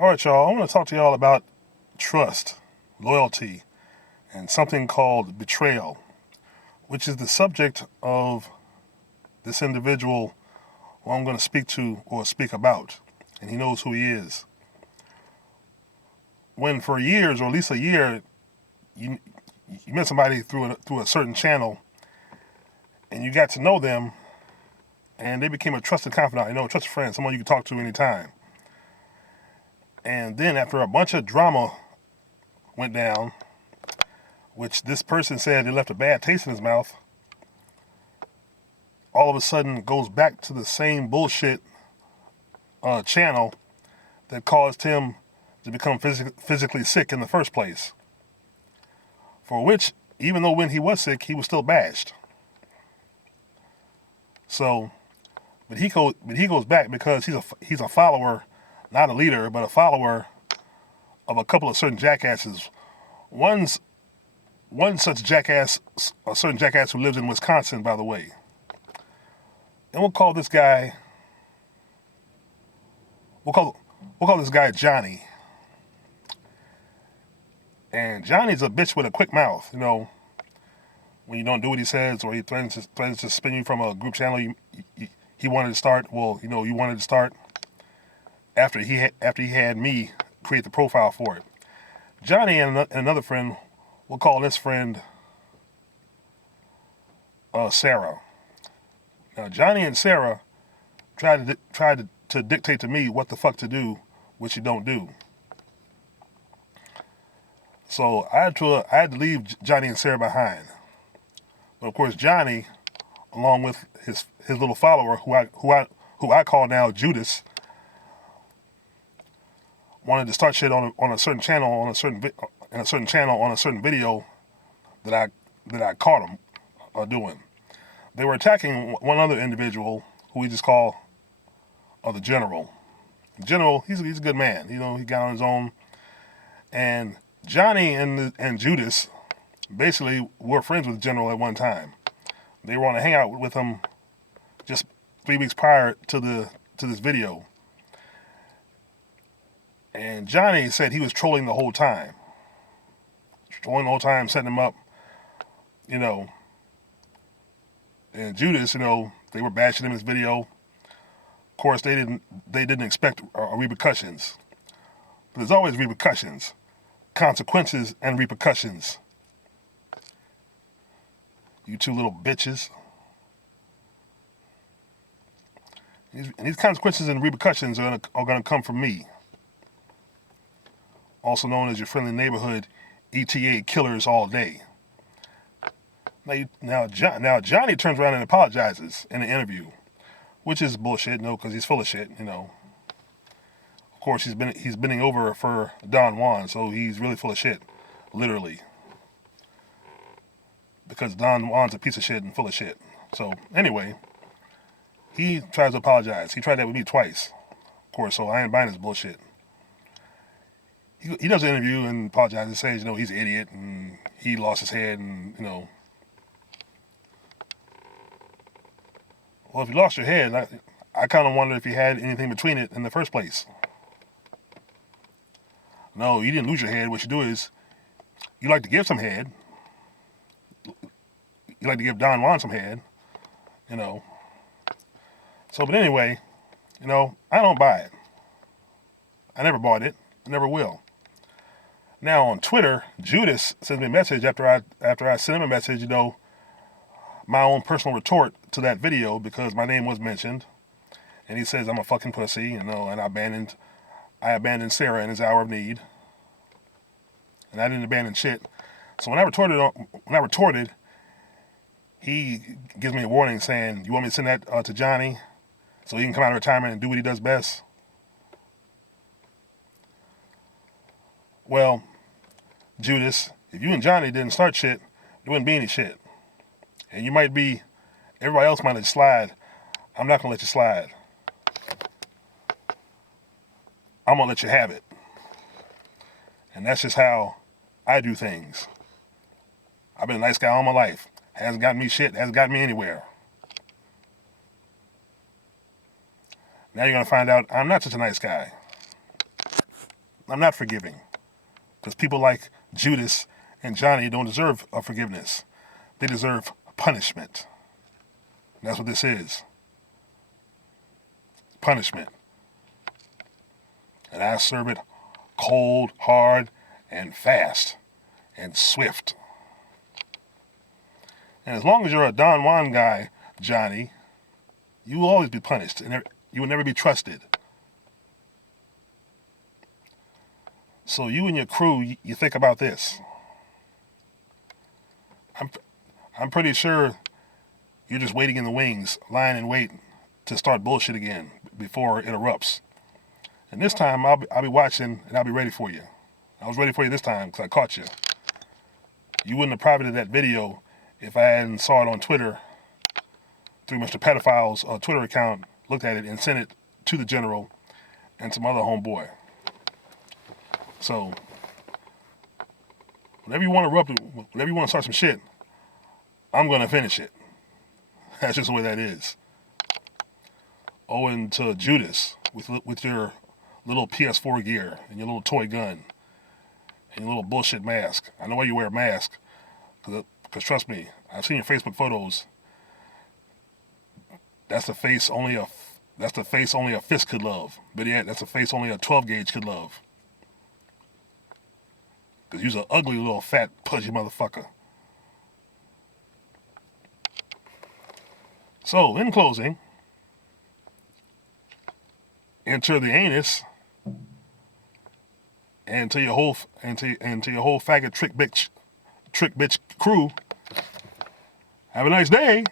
All right, y'all. I want to talk to y'all about trust, loyalty, and something called betrayal, which is the subject of this individual who I'm going to speak to or speak about, and he knows who he is. When for years, or at least a year, you met somebody through a certain channel, and you got to know them, and they became a trusted confidant, a trusted friend, someone you can talk to anytime. And then after a bunch of drama went down, which this person said it left a bad taste in his mouth, all of a sudden goes back to the same bullshit channel that caused him to become physically sick in the first place. For which, even though when he was sick, he was still bashed. So, but he goes back because he's a follower, not a leader, but a follower of a couple of certain jackasses. One such jackass, a certain jackass who lives in Wisconsin, by the way. And we'll call this guy Johnny. And Johnny's a bitch with a quick mouth. When you don't do what he says, or he threatens to spin you from a group channel he wanted to start. Well, you wanted to start after he had me create the profile for it. Johnny and another friend, we'll call this friend Sarah. Now, Johnny and Sarah tried to dictate to me what the fuck to do, which you don't do. So I had to leave Johnny and Sarah behind. But of course, Johnny, along with his little follower, who I call now Judas, wanted to start shit on a certain channel, on a certain video that I caught them doing. They were attacking one other individual who we just call the General. General, he's a good man. He got on his own. And Johnny and Judas basically were friends with General at one time. They were on a hangout with him just 3 weeks prior to this video. And Johnny said he was trolling the whole time. Setting him up, And Judas, they were bashing him in his video. Of course, they didn't expect repercussions. But there's always repercussions, consequences, and repercussions. You two little bitches. And these consequences and repercussions are gonna come from me. Also known as your friendly neighborhood ETA killers all day. Now Johnny turns around and apologizes in an interview, which is bullshit, because he's full of shit, Of course, he's bending over for Don Juan, so he's really full of shit, literally. Because Don Juan's a piece of shit and full of shit. So anyway, he tries to apologize. He tried that with me twice, of course. So I ain't buying his bullshit. He does an interview and apologizes and says, he's an idiot and he lost his head and, Well, if you lost your head, I kind of wonder if you had anything between it in the first place. No, you didn't lose your head. What you do is, you like to give some head. You like to give Don Juan some head, So, but anyway, I don't buy it. I never bought it. I never will. Now on Twitter, Judas sends me a message after I sent him a message, my own personal retort to that video because my name was mentioned, and he says I'm a fucking pussy, and I abandoned Sarah in his hour of need, and I didn't abandon shit. So when I retorted, he gives me a warning saying, "You want me to send that to Johnny, so he can come out of retirement and do what he does best?" Well, Judas, if you and Johnny didn't start shit, there wouldn't be any shit. And everybody else might let you slide. I'm not going to let you slide. I'm going to let you have it. And that's just how I do things. I've been a nice guy all my life. Hasn't gotten me shit, hasn't gotten me anywhere. Now you're going to find out I'm not such a nice guy. I'm not forgiving. Because people like Judas and Johnny don't deserve a forgiveness. They deserve punishment. That's what this is. Punishment. And I serve it cold, hard, and fast, and swift. And as long as you're a Don Juan guy, Johnny, you will always be punished, and you will never be trusted. So you and your crew, you think about this. I'm pretty sure you're just waiting in the wings, lying in wait to start bullshit again before it erupts. And this time, I'll be watching, and I'll be ready for you. I was ready for you this time because I caught you. You wouldn't have privated that video if I hadn't saw it on Twitter through Mr. Pedophile's Twitter account, looked at it, and sent it to the general and some other homeboy. So, whenever you want to erupt, whenever you want to start some shit, I'm going to finish it. That's just the way that is. Owing to Judas with your little PS4 gear and your little toy gun and your little bullshit mask. I know why you wear a mask, because trust me, I've seen your Facebook photos. That's the face only a fist could love. But yeah, that's a face only a 12 gauge could love. Because you're an ugly little fat pudgy motherfucker. So, in closing, enter the anus, and to your whole faggot trick bitch crew. Have a nice day.